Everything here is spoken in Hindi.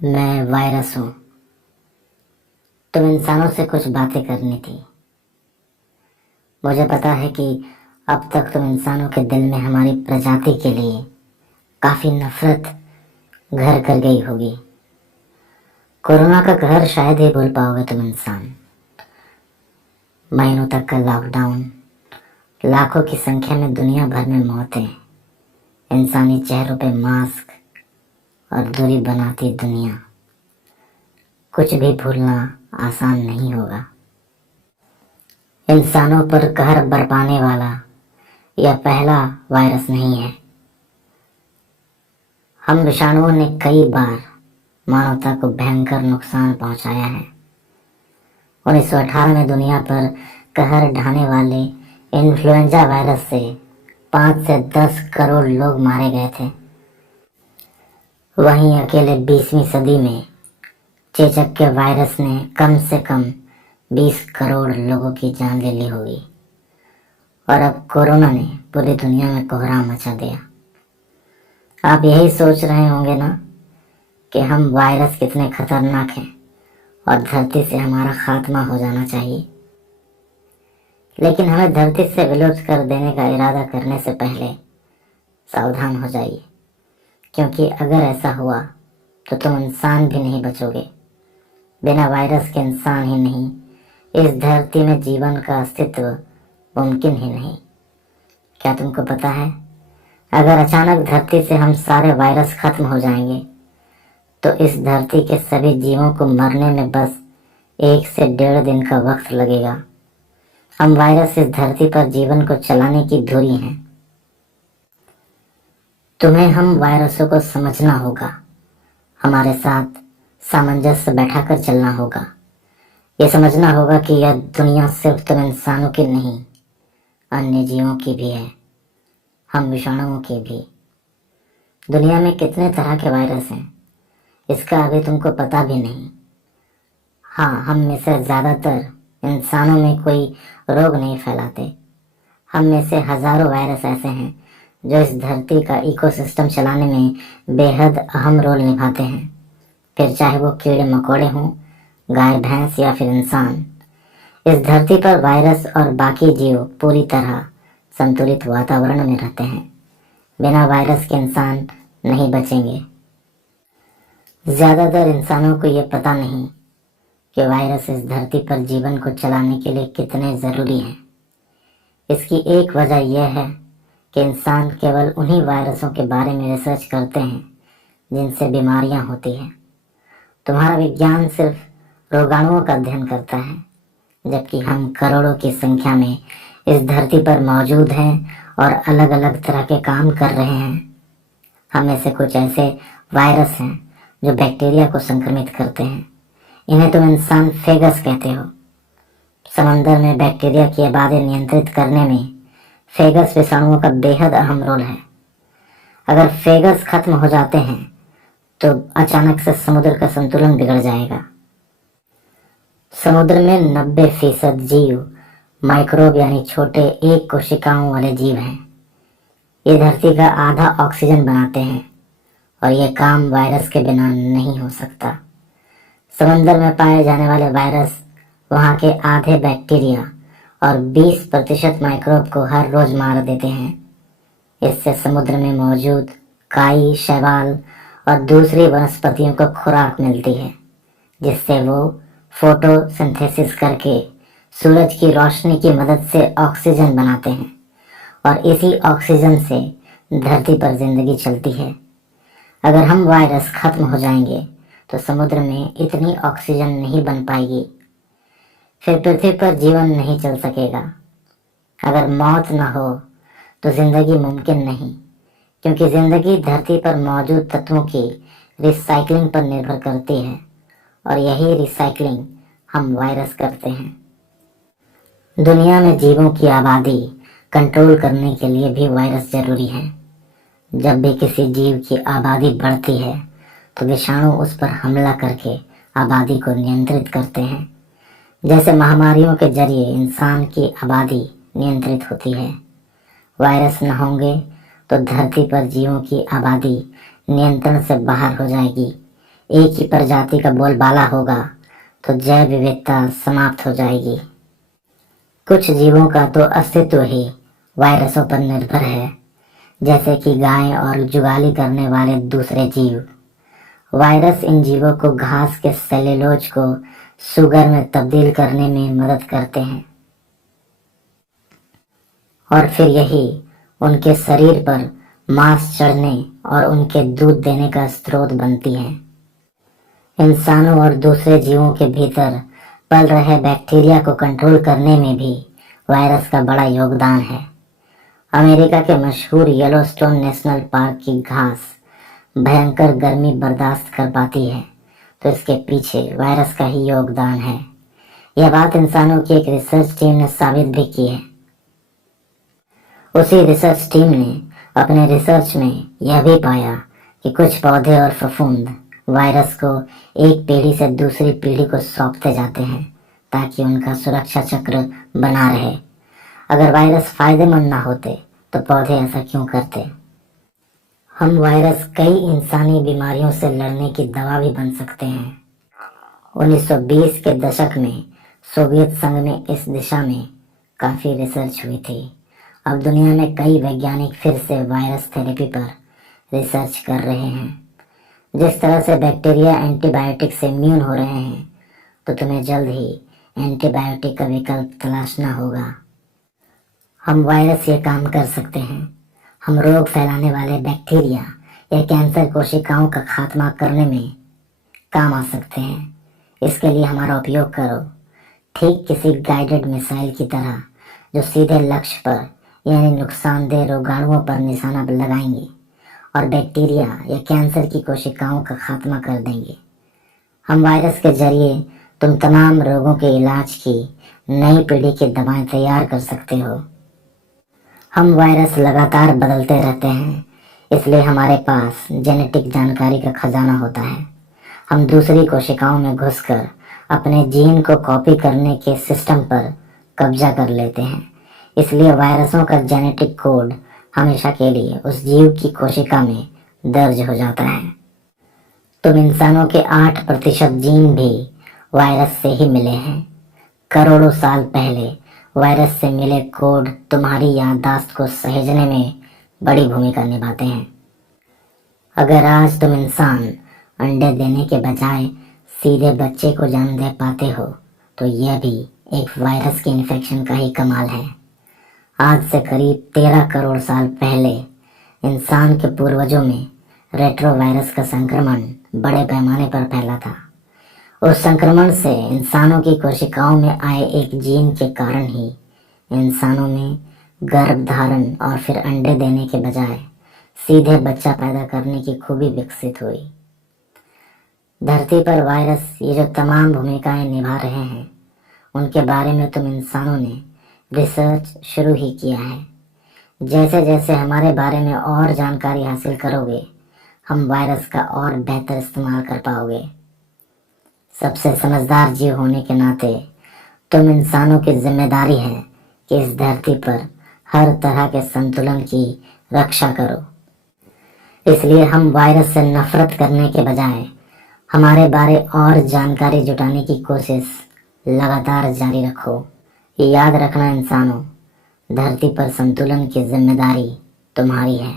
मैं वायरस हूँ। तुम इंसानों से कुछ बातें करनी थी। मुझे पता है कि अब तक तुम इंसानों के दिल में हमारी प्रजाति के लिए काफी नफरत घर कर गई होगी। कोरोना का कहर शायद ही भूल पाओगे तुम इंसान। महीनों तक का लॉकडाउन, लाखों की संख्या में दुनिया भर में मौतें, इंसानी चेहरों पे मास्क और दूरी बनाती दुनिया, कुछ भी भूलना आसान नहीं होगा। इंसानों पर कहर बरपाने वाला यह पहला वायरस नहीं है। हम विषाणुओं ने कई बार मानवता को भयंकर नुकसान पहुंचाया है। 1918 में दुनिया पर कहर ढाने वाले इन्फ्लुएंजा वायरस से 5 से 10 करोड़ लोग मारे गए थे। वहीं अकेले 20वीं सदी में चेचक के वायरस ने कम से कम 20 करोड़ लोगों की जान ले ली होगी। और अब कोरोना ने पूरी दुनिया में कोहराम मचा दिया। आप यही सोच रहे होंगे ना कि हम वायरस कितने खतरनाक हैं और धरती से हमारा खात्मा हो जाना चाहिए। लेकिन हमें धरती से विलुप्त कर देने का इरादा करने से पहले सावधान हो जाइए, क्योंकि अगर ऐसा हुआ तो तुम इंसान भी नहीं बचोगे। बिना वायरस के इंसान ही नहीं, इस धरती में जीवन का अस्तित्व मुमकिन ही नहीं। क्या तुमको पता है, अगर अचानक धरती से हम सारे वायरस खत्म हो जाएंगे तो इस धरती के सभी जीवों को मरने में बस 1 से 1.5 दिन का वक्त लगेगा। हम वायरस इस धरती पर जीवन को चलाने की धुरी हैं। तुम्हें हम वायरसों को समझना होगा, हमारे साथ सामंजस्य बैठाकर चलना होगा। ये समझना होगा कि यह दुनिया सिर्फ तुम इंसानों की नहीं, अन्य जीवों की भी है, हम विषाणुओं की भी। दुनिया में कितने तरह के वायरस हैं इसका अभी तुमको पता भी नहीं। हाँ, हम में से ज़्यादातर इंसानों में कोई रोग नहीं फैलाते। हम में से हजारों वायरस ऐसे हैं जो इस धरती का इकोसिस्टम चलाने में बेहद अहम रोल निभाते हैं। फिर चाहे वो कीड़े मकोड़े हों, गाय भैंस या फिर इंसान, इस धरती पर वायरस और बाकी जीव पूरी तरह संतुलित वातावरण में रहते हैं। बिना वायरस के इंसान नहीं बचेंगे। ज्यादातर इंसानों को ये पता नहीं कि वायरस इस धरती पर जीवन को चलाने के लिए कितने जरूरी हैं। इसकी एक वजह यह है कि इंसान केवल उन्हीं वायरसों के बारे में रिसर्च करते हैं जिनसे बीमारियां होती हैं। तुम्हारा विज्ञान सिर्फ रोगाणुओं का अध्ययन करता है, जबकि हम करोड़ों की संख्या में इस धरती पर मौजूद हैं और अलग अलग तरह के काम कर रहे हैं। हम में से कुछ ऐसे वायरस हैं जो बैक्टीरिया को संक्रमित करते हैं। इन्हें तुम इंसान फेगस कहते हो। समंदर में बैक्टीरिया की आबादी नियंत्रित करने में फेगस विषाणुओं का बेहद अहम रोल है। अगर फेगस खत्म हो जाते हैं तो अचानक से समुद्र का संतुलन बिगड़ जाएगा। समुद्र में 90% जीव माइक्रोब यानी छोटे एक कोशिकाओं वाले जीव हैं। ये धरती का आधा ऑक्सीजन बनाते हैं और ये काम वायरस के बिना नहीं हो सकता। समंदर में पाए जाने वाले वायरस वहाँ के आधे बैक्टीरिया और 20% माइक्रोब को हर रोज मार देते हैं। इससे समुद्र में मौजूद काई, शैवाल और दूसरी वनस्पतियों को खुराक मिलती है, जिससे वो फोटोसिंथेसिस करके सूरज की रोशनी की मदद से ऑक्सीजन बनाते हैं और इसी ऑक्सीजन से धरती पर जिंदगी चलती है। अगर हम वायरस खत्म हो जाएंगे तो समुद्र में इतनी ऑक्सीजन नहीं बन पाएगी, फिर पृथ्वी पर जीवन नहीं चल सकेगा। अगर मौत न हो तो जिंदगी मुमकिन नहीं, क्योंकि जिंदगी धरती पर मौजूद तत्वों की रिसाइकलिंग पर निर्भर करती है और यही रिसाइकलिंग हम वायरस करते हैं। दुनिया में जीवों की आबादी कंट्रोल करने के लिए भी वायरस जरूरी है। जब भी किसी जीव की आबादी बढ़ती है तो विषाणु उस पर हमला करके आबादी को नियंत्रित करते हैं। जैसे महामारियों के जरिए इंसान की आबादी नियंत्रित होती है। वायरस न होंगे तो धरती पर जीवों की आबादी नियंत्रण से बाहर हो जाएगी। एक ही प्रजाति का बोलबाला होगा तो जैव विविधता समाप्त हो जाएगी। कुछ जीवों का तो अस्तित्व ही वायरसों पर निर्भर है, जैसे कि गाय और जुगाली करने वाले दूसरे जीव। वायरस इन जीवों को घास के सेल्यूलोज को शुगर में तब्दील करने में मदद करते हैं और फिर यही उनके शरीर पर मांस चढ़ने और उनके दूध देने का स्रोत बनती है। इंसानों और दूसरे जीवों के भीतर पल रहे बैक्टीरिया को कंट्रोल करने में भी वायरस का बड़ा योगदान है। अमेरिका के मशहूर येलोस्टोन नेशनल पार्क की घास भयंकर गर्मी बर्दाश्त कर पाती है, तो इसके पीछे वायरस का ही योगदान है। यह बात इंसानों की एक रिसर्च टीम ने साबित भी की है। उसी रिसर्च टीम ने अपने रिसर्च में यह भी पाया कि कुछ पौधे और फफूंद वायरस को एक पीढ़ी से दूसरी पीढ़ी को सौंपते जाते हैं ताकि उनका सुरक्षा चक्र बना रहे। अगर वायरस फायदेमंद ना होते तो पौधे ऐसा क्यों करते? हम वायरस कई इंसानी बीमारियों से लड़ने की दवा भी बन सकते हैं। 1920 के दशक में सोवियत संघ में इस दिशा में काफी रिसर्च हुई थी। अब दुनिया में कई वैज्ञानिक फिर से वायरस थेरेपी पर रिसर्च कर रहे हैं। जिस तरह से बैक्टीरिया एंटीबायोटिक से इम्यून हो रहे हैं, तो तुम्हें जल्द ही एंटीबायोटिक का विकल्प तलाशना होगा। हम वायरस ये काम कर सकते हैं। हम रोग फैलाने वाले बैक्टीरिया या कैंसर कोशिकाओं का खात्मा करने में काम आ सकते हैं। इसके लिए हमारा उपयोग करो, ठीक किसी गाइडेड मिसाइल की तरह, जो सीधे लक्ष्य पर यानी नुकसानदेह रोगाणुओं पर निशाना लगाएंगे और बैक्टीरिया या कैंसर की कोशिकाओं का खात्मा कर देंगे। हम वायरस के जरिए तुम तमाम रोगों के इलाज की नई पीढ़ी की दवाएं तैयार कर सकते हो। हम वायरस लगातार बदलते रहते हैं, इसलिए हमारे पास जेनेटिक जानकारी का खजाना होता है। हम दूसरी कोशिकाओं में घुसकर अपने जीन को कॉपी करने के सिस्टम पर कब्जा कर लेते हैं। इसलिए वायरसों का जेनेटिक कोड हमेशा के लिए उस जीव की कोशिका में दर्ज हो जाता है। तुम इंसानों के 8% जीन भी वायरस से ही मिले हैं। करोड़ों साल पहले वायरस से मिले कोड तुम्हारी याददाश्त को सहेजने में बड़ी भूमिका निभाते हैं। अगर आज तुम इंसान अंडे देने के बजाय सीधे बच्चे को जन्म दे पाते हो, तो यह भी एक वायरस के इन्फेक्शन का ही कमाल है। आज से करीब 13 करोड़ साल पहले इंसान के पूर्वजों में रेट्रोवायरस का संक्रमण बड़े पैमाने पर फैला था। उस संक्रमण से इंसानों की कोशिकाओं में आए एक जीन के कारण ही इंसानों में गर्भ धारण और फिर अंडे देने के बजाय सीधे बच्चा पैदा करने की खूबी विकसित हुई। धरती पर वायरस ये जो तमाम भूमिकाएं निभा रहे हैं, उनके बारे में तुम इंसानों ने रिसर्च शुरू ही किया है। जैसे जैसे हमारे बारे में और जानकारी हासिल करोगे, हम वायरस का और बेहतर इस्तेमाल कर पाओगे। सबसे समझदार जीव होने के नाते तुम इंसानों की जिम्मेदारी है कि इस धरती पर हर तरह के संतुलन की रक्षा करो। इसलिए हम वायरस से नफरत करने के बजाय हमारे बारे और जानकारी जुटाने की कोशिश लगातार जारी रखो। याद रखना इंसानों, धरती पर संतुलन की जिम्मेदारी तुम्हारी है।